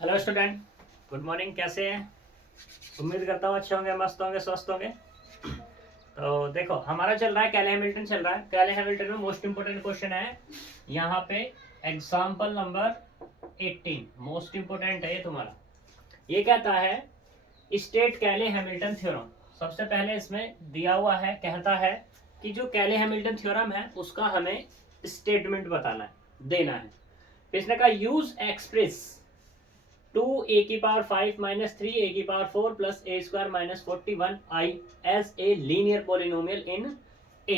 Hello student, good morning. कैसे हैं? उम्मीद करता हूँ अच्छे होंगे, मस्त होंगे, स्वस्थ होंगे। तो देखो, हमारा चल रहा है कैले हैमिल्टन चल रहा है। कैले हैमिल्टन में मोस्ट इंपोर्टेंट क्वेश्चन है यहाँ पे, एग्जाम्पल नंबर 18। मोस्ट इंपोर्टेंट है ये तुम्हारा। ये कहता है स्टेट कैले हैमिल्टन थ्योरम। सबसे पहले इसमें दिया हुआ है, कहता है कि जो कैले हैमिल्टन थ्योरम है उसका हमें स्टेटमेंट बताना है, देना है। इसने कहा use express 2a⁵ minus 3a⁴ plus a² minus 41i as a linear polynomial in a।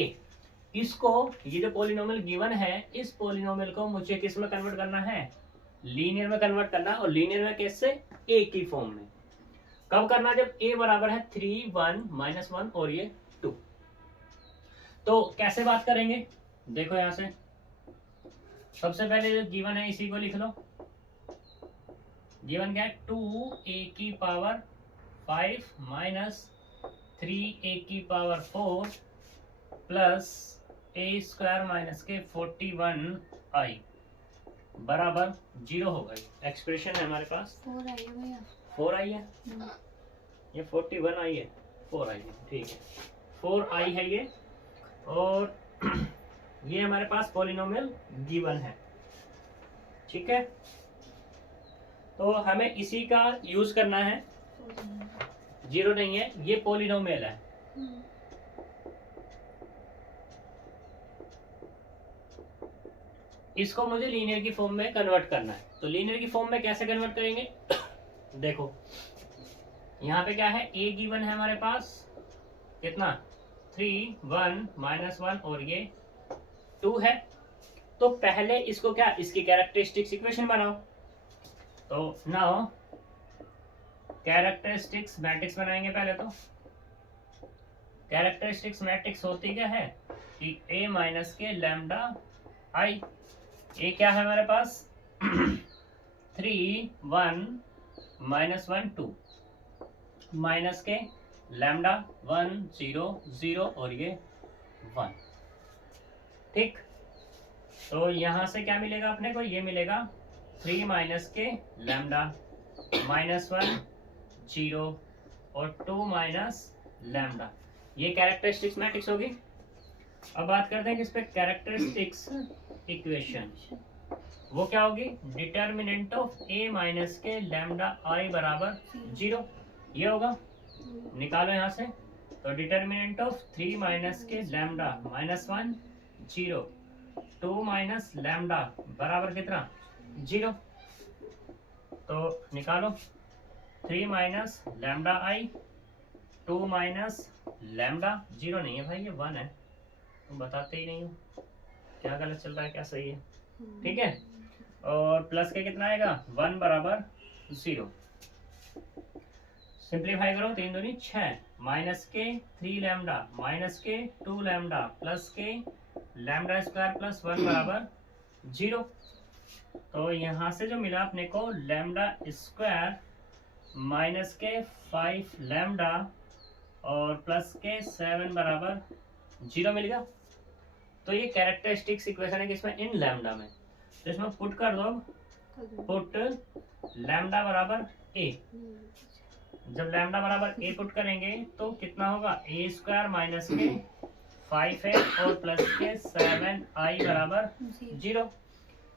इसको, ये जो पोलिनोमियल गिवन है, इस पोलिनोमियल को मुझे किस में कन्वर्ट करना है? लीनियर में कन्वर्ट करना है। और लीनियर में कैसे? a की फॉर्म में। कब करना? जब a बराबर है 3, 1, -1 और ये 2। तो कैसे बात करेंगे? देखो यहां से सबसे पहले जो गिवन है इसी को लिख लो। गिवन क्या है? 2a⁵ minus 3a⁴ plus a² minus के 41i बराबर 0 हो गई। एक्सप्रेशन है हमारे पास 4 आई है भैया। 4 आई है, ये 41 आई है, 4 आई है, ठीक है, 4 आई है ये। और ये हमारे पास पॉलिनोमियल गिवन है, ठीक है। तो हमें इसी का यूज करना है। 0 नहीं है, ये पॉलिनोमियल है। इसको मुझे लीनियर की फॉर्म में कन्वर्ट करना है। तो लीनियर की फॉर्म में कैसे कन्वर्ट करेंगे? देखो यहाँ पे क्या है, a गिवन है हमारे पास, कितना? 3, 1, -1 और ये 2 है। तो पहले इसको क्या, इसकी कैरेक्टरिस्टिक्स इक्वेशन बनाओ। तो नाउ कैरेक्टरिस्टिक्स मैट्रिक्स बनाएंगे पहले। तो कैरेक्टरिस्टिक्स मैट्रिक्स होती क्या है कि a माइनस के लैम्डा आई। ए क्या है हमारे पास? 3, 1, -1, 2 माइनस के लैम्डा 1, 0, 0 और ये 1। ठीक, तो यहां से क्या मिलेगा अपने को? ये मिलेगा 3 माइनस के लैम्डा -1, 0 और 2 माइनस लैम्डा। ये कैरेक्टरिस्टिक्स मैट्रिक्स होगी। अब बात करते हैं किस पे? Characteristics equation. वो क्या होगी? डिटर्मिनेंट ऑफ a माइनस के लैम्डा आई बराबर 0। ये होगा, निकालो यहाँ से। तो डिटर्मिनेंट ऑफ 3 माइनस के लैम्डा -1, 0, 2 माइनस लैम्डा बराबर कितना? 0। तो निकालो 3 माइनस लैम्डा आई, 2 माइनस लैम्डा। 0 नहीं है भाई, ये 1 है। तुम बताते ही नहीं हो क्या गलत चल रहा है क्या सही है, ठीक है। और प्लस के कितना आएगा? 1 बराबर 0। सिंप्लीफाई करो, 3 दूनी 6, माइनस के 3 लैम्डा माइनस के 2 लैम्डा प्लस के लैम्डा² प्लस 1 बराबर 0। तो यहाँ से जो मिला अपने को लैम्डा² माइनस के 5 लैम्डा और प्लस के 7 बराबर 0 मिल गया। तो ये कैरेक्टरिस्टिक्स इक्वेशन है किसमें? इन लैम्डा में। तो इसमें पुट कर दो, पुट लैम्डा बराबर a। जब लैम्डा बराबर a पुट करेंगे तो कितना होगा? a² माइनस के 5 है और प्लस के 7i बराबर 0।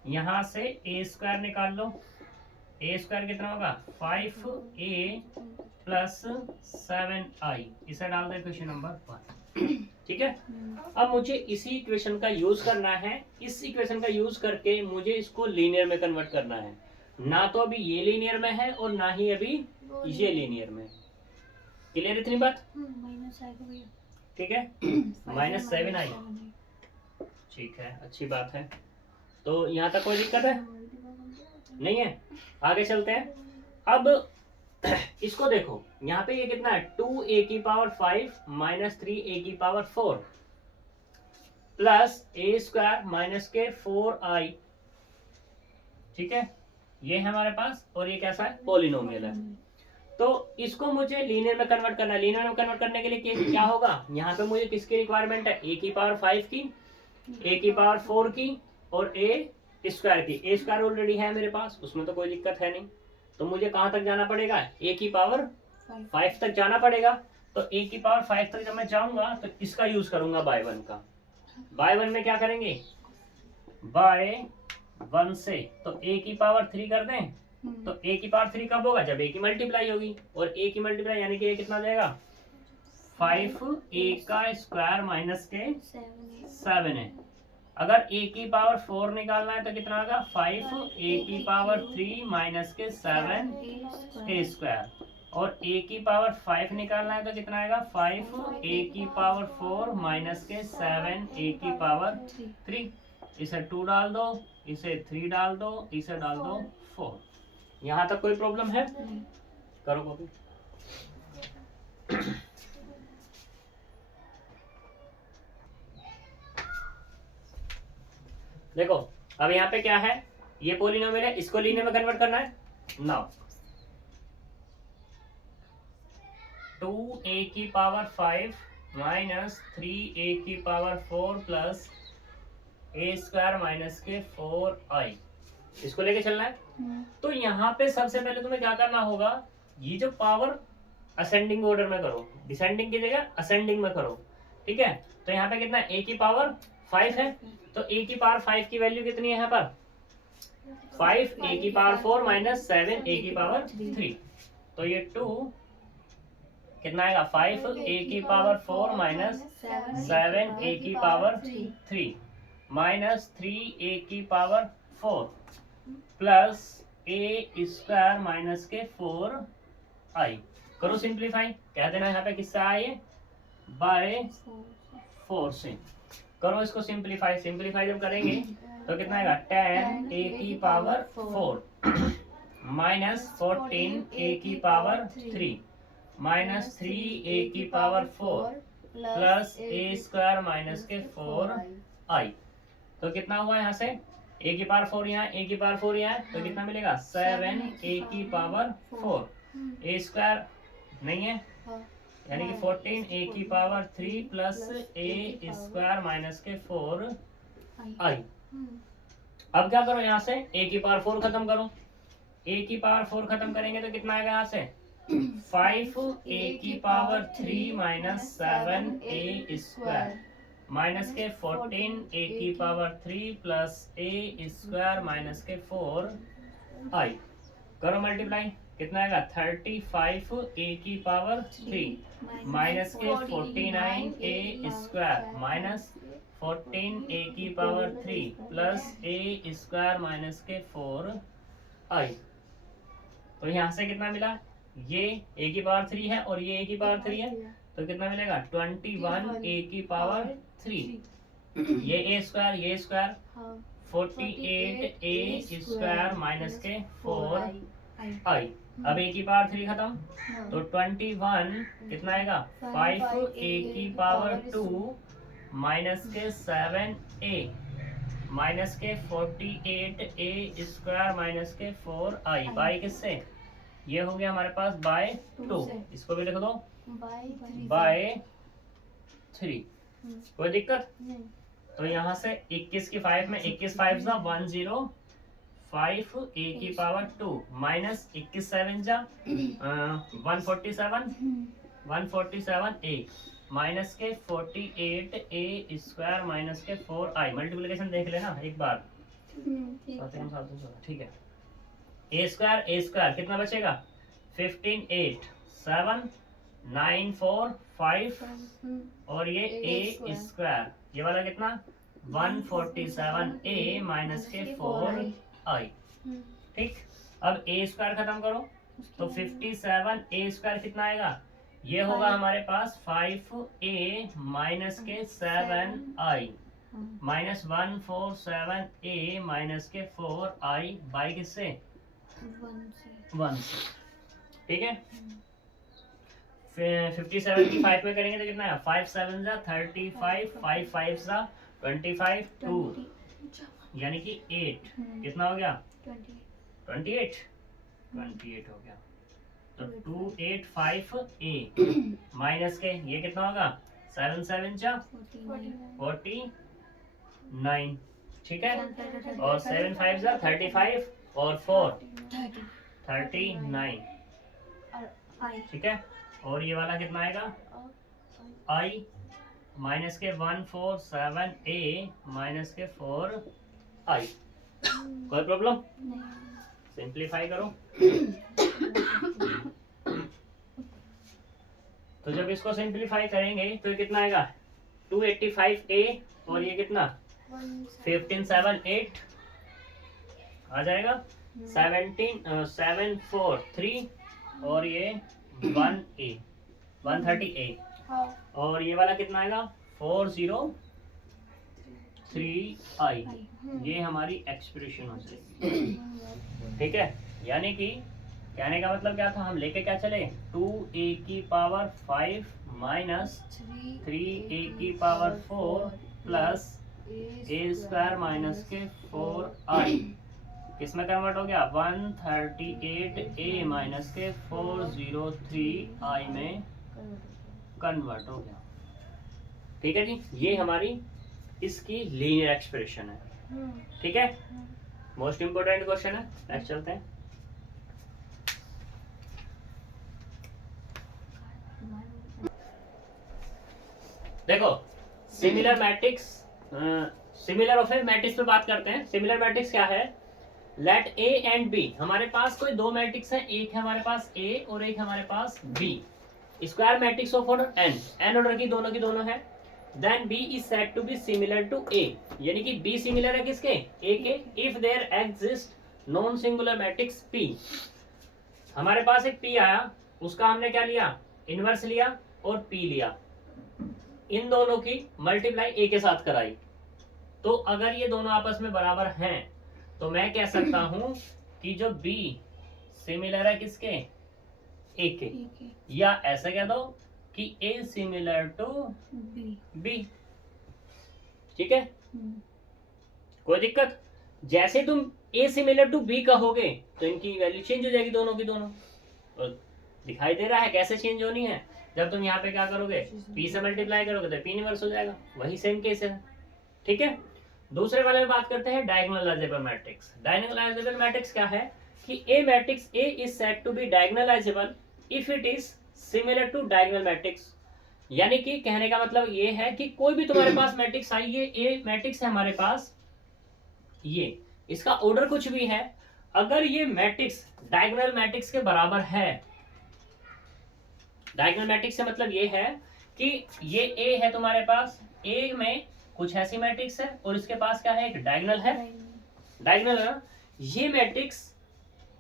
यहाँ से a² निकाल लो। a² कितना होगा? 5a plus 7i। इसे डाल दे क्वेश्चन नंबर 1, ठीक है। अब मुझे इसी इक्वेशन का यूज करना है। इस इक्वेशन का यूज करके मुझे इसको लीनियर में कन्वर्ट करना है। ना तो अभी ये लीनियर में है और ना ही अभी ये लीनियर में। क्लियर इतनी बात? ठीक है, -7i, ठीक है, अच्छी बात है। तो यहाँ तक कोई दिक्कत है? नहीं है। आगे चलते हैं। अब इसको देखो, यहाँ पे ये कितना है? 2a⁵ minus 3a⁴ plus a² minus के 4i, ठीक है। ये है हमारे पास, और ये कैसा है? पॉलिनोमियल है। तो इसको मुझे लीनियर में कन्वर्ट करना है। लीनियर में कन्वर्ट करने के लिए क्या होगा? यहाँ पे मुझे किसकी रिक्वायरमेंट है? a⁵ की, a⁴ की और a² की। a² ऑलरेडी है मेरे पास, उसमें तो कोई दिक्कत है नहीं, तो मुझे कहाँ तक जाना पड़ेगा, ए की पावर 5 तक जाना पड़ेगा। तो ए की पावर 5 तक जब मैं जाऊंगा तो इसका यूज करूंगा बाय 1 का। बाय 1 में क्या करेंगे, बाय 1 से तो ए की पावर 3 कर दें, तो ए की पावर 3 कब होगा, जब ए की मल्टीप्लाई होगी, और ए की मल्टीप्लाई यानी कि ए कितना जाएगा 5 ए का स्क्वायर माइनस के 7 है। अगर ए की पावर 4 निकालना है तो कितना होगा 5 ए की पावर 3 माइनस के 7 ए स्क्वायर, और ए की पावर 5 निकालना है तो कितना आएगा 5 ए की पावर 4 माइनस के 7 ए की पावर 3। इसे 2 डाल दो, इसे 3 डाल दो, इसे डाल दो 4। यहाँ तक कोई प्रॉब्लम है, करो कॉपी। देखो अब यहाँ पे क्या है, ये पोलिनोमियल है, इसको लीनियर में कन्वर्ट करना है। नाउ 2a की पावर 5 माइनस 3a की पावर 4 प्लस ए स्क्वायर माइनस के 4i, इसको लेके चलना है। तो यहाँ पे सबसे पहले तुम्हें क्या करना होगा, ये जो पावर असेंडिंग ऑर्डर में करो, डिसेंडिंग की जगह असेंडिंग में करो, ठीक है। तो यहाँ पे कितना a की पावर 5 है, तो a की पावर 5 की वैल्यू कितनी है यहाँ पर 5 a की पावर 4 माइनस 7 a की पावर 3, तो ये 2 कितना आएगा 5 a की पावर 4 माइनस 7 a की पावर 3 माइनस 3 a की power 4 plus a square minus के 4i। करो सिंप्लीफाई, कह देना यहाँ पे किससे आए बाय 4 से। करो इसको सिंप्लीफाई, सिंप्लीफाई जब करेंगे तो कितना आएगा 10 a की पावर 4 माइनस 14 a की पावर 3 माइनस 3 a की power 4 plus a square minus के 4i। तो कितना हुआ यहाँ से a की पावर 4 यहाँ, a की पावर 4 यहाँ, तो कितना मिलेगा 7 a की पावर 4, a स्क्वायर नहीं है यानी कि 14 a की power 3 plus a square minus के 4i। अब क्या करो यहाँ से a की पावर 4 खत्म करो, a की पावर 4 खत्म करेंगे तो कितना आएगा यहाँ से 5 a की power 3 minus 7 a square minus के 14 a की power 3 plus a square minus के 4i। करो मल्टीप्लाई, कितना आएगा 35 a की पावर 3 माइनस के 49 a स्क्वायर माइनस 14 a की power 3 plus a square minus के 4i। तो यहाँ से कितना मिला, ये a की पावर 3 है और ये a की पावर 3 है, तो कितना मिलेगा 21 a की पावर 3, ये a स्क्वायर ये स्क्वायर 48 a स्क्वायर माइनस के 4i। अब a की पावर 3 खत्म, तो 21 कितना आएगा 5 a की पावर 2 माइनस के 7a माइनस के 48 a स्क्वायर माइनस के 4i बाई किससे, ये हो गया हमारे पास बाय 2, इसको भी लिख दो बाय 3। कोई दिक्कत, तो यहाँ से 21 की 5 में 21 5 जा 105 a की पावर 2 माइनस 21 7 जा 147 a माइनस के 48 a स्क्वायर माइनस के 4i। मल्टीप्लिकेशन देख लेना एक बार, ठीक है। a स्क्वायर कितना बचेगा 15 8 7 9 4 5 और ये a स्क्वायर, ये वाला कितना 147 a माइनस के 4i। ठीक, अब a स्क्वायर खत्म करो तो 57 a स्क्वायर कितना आएगा, ये होगा हमारे पास 5a माइनस के 7i माइनस 147 a माइनस के 4i बाई किससे 1 से, ठीक है। 57 की 5 में करेंगे तो कितना है 5 7 जा 35 5 5 जा 25 2 यानी कि 8 कितना हो गया 28 हो गया। तो 285 a माइनस के ये कितना होगा 7 7 जा 49, ठीक है, और 7 5 जा 35 और 4 39, ठीक है। और ये वाला कितना आएगा i माइनस के 147a माइनस के 4i। कोई प्रॉब्लम? सिंप्लीफाई करो। तो जब इसको सिंप्लीफाई करेंगे तो ये कितना आएगा 285a और ये कितना 1578 आ जाएगा 743 और ये 130a और ये वाला कितना आएगा 403i। ये हमारी एक्सप्रेशन हो जाएगी, ठीक है। यानी कि कहने का मतलब क्या था, हम लेके क्या चले 2a की पावर 5 माइनस 3a की power 4 plus a square minus के 4i किस में कन्वर्ट हो गया 138a माइनस के 403i में कन्वर्ट हो गया, ठीक है जी। ये हमारी इसकी लीनियर एक्सप्रेशन है, ठीक है। मोस्ट इंपोर्टेंट क्वेश्चन है। नेक्स्ट चलते हैं। देखो similar matrix, similar of A matrix पे बात करते हैं। सिमिलर मैट्रिक्स क्या है, लेट ए एंड बी, हमारे पास कोई दो मैट्रिक्स है, एक है हमारे पास ए और एक हमारे पास B. Square matrix of order N order की दोनों है। Then B is said to be similar to A, यानी कि बी सिमिलर है किसके ए के, if there exist non singular matrix P. हमारे पास एक पी आया, उसका हमने क्या लिया इनवर्स लिया और पी लिया, इन दोनों की मल्टीप्लाई ए के साथ कराई। तो अगर ये दोनों आपस में बराबर हैं तो मैं कह सकता हूं कि जो बी सिमिलर है किसके ए के, या ऐसा कह दो कि ए सिमिलर टू बी, ठीक है। कोई दिक्कत? जैसे तुम ए सिमिलर टू बी कहोगे तो इनकी वैल्यू चेंज हो जाएगी दोनों की दोनों। और दिखाई दे रहा है कैसे चेंज होनी है, जब तुम यहाँ पे क्या करोगे पी से मल्टीप्लाई करोगे तो पी इनवर्स हो जाएगा, वही सेम केस है, ठीक है। दूसरे वाले में बात करते हैं diagonal algebra matrix. Diagonal algebra matrix क्या है कि A matrix A is said to be diagonalizable if it is similar to diagonal matrix. यानी कि कहने का मतलब ये है कि कोई भी तुम्हारे पास मैट्रिक्स आई, ये ए मैट्रिक्स है हमारे पास, ये इसका ऑर्डर कुछ भी है, अगर ये मैट्रिक्स डायगोनल मैट्रिक्स के बराबर है, डायगोनल मैट्रिक्स से मतलब ये है कि ये ए है तुम्हारे पास, ए में कुछ ऐसी मैट्रिक्स है और इसके पास क्या है एक डायगोनल है, डायगोनल है ना, ये मैट्रिक्स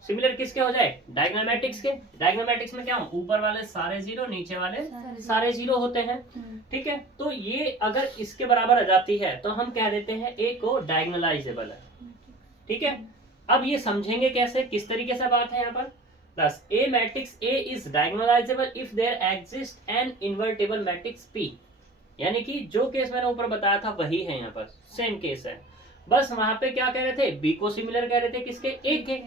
सिमिलर किसके हो जाए डायगोनल मैट्रिक्स के। डायगोनल मैट्रिक्स में क्या हो, ऊपर वाले सारे जीरो नीचे वाले सारे जीरो होते हैं, ठीक है। तो ये अगर इसके बराबर आ जाती है तो हम कह देते हैं ए को डायगोनलाइजेबल है, ठीक है। अब ये समझेंगे कैसे, किस तरीके से बात है यहाँ पर, plus a matrix A is diagonalizable if there exist an invertible matrix P. यानी कि जो केस मैंने ऊपर बताया था वही है यहाँ पर, सेम केस है, बस वहां पे क्या कह रहे थे बी को सिमिलर कह रहे थे किसके ए के।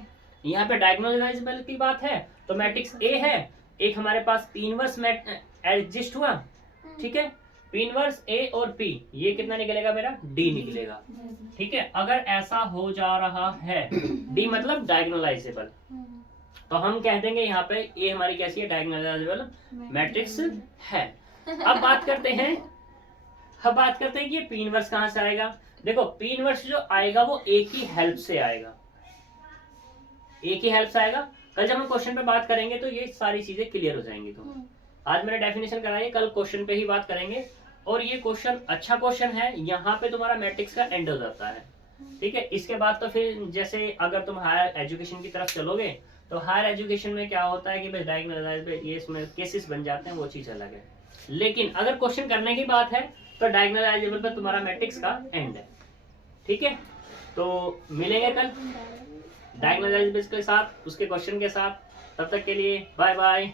यहाँ पे डायगोनलाइजेबल की बात है तो मैट्रिक्स ए है, एक हमारे पास पी इनवर्स एग्जिस्ट हुआ, ठीक है। पी इनवर्स ए और पी, ये कितना निकलेगा मेरा डी निकलेगा, ठीक है। अगर ऐसा हो जा रहा है डी मतलब डायगोनलाइजेबल, तो हम कह देंगे यहाँ पे ए हमारी कैसी है डायगोनलाइजेबल मैट्रिक्स है। अब बात करते हैं कि ये पी इनवर्स कहां से आएगा। देखो पी इनवर्स जो आएगा वो ए की हेल्प से आएगा, ए की हेल्प से आएगा। कल जब हम क्वेश्चन पे बात करेंगे तो ये सारी चीजें क्लियर हो जाएंगी। तो आज मैंने डेफिनेशन कराई, कल क्वेश्चन पे ही बात करेंगे। और ये क्वेश्चन अच्छा क्वेश्चन है, यहाँ पे तुम्हारा मैट्रिक्स का एंड हो जाता है, ठीक है। इसके बाद तो फिर जैसे अगर तुम हायर एजुकेशन की तरफ चलोगे तो हायर एजुकेशन में क्या होता है कि भाई डायगोनल ये इसमें केसेस बन जाते हैं, वो चीज अलग है। लेकिन अगर क्वेश्चन करने की बात है तो डायगोनलाइजेबल पर तुम्हारा मैट्रिक्स का एंड है, ठीक है। तो मिलेंगे कल डायगोनलाइजेबल के साथ, उसके क्वेश्चन के साथ। तब तक के लिए बाय बाय।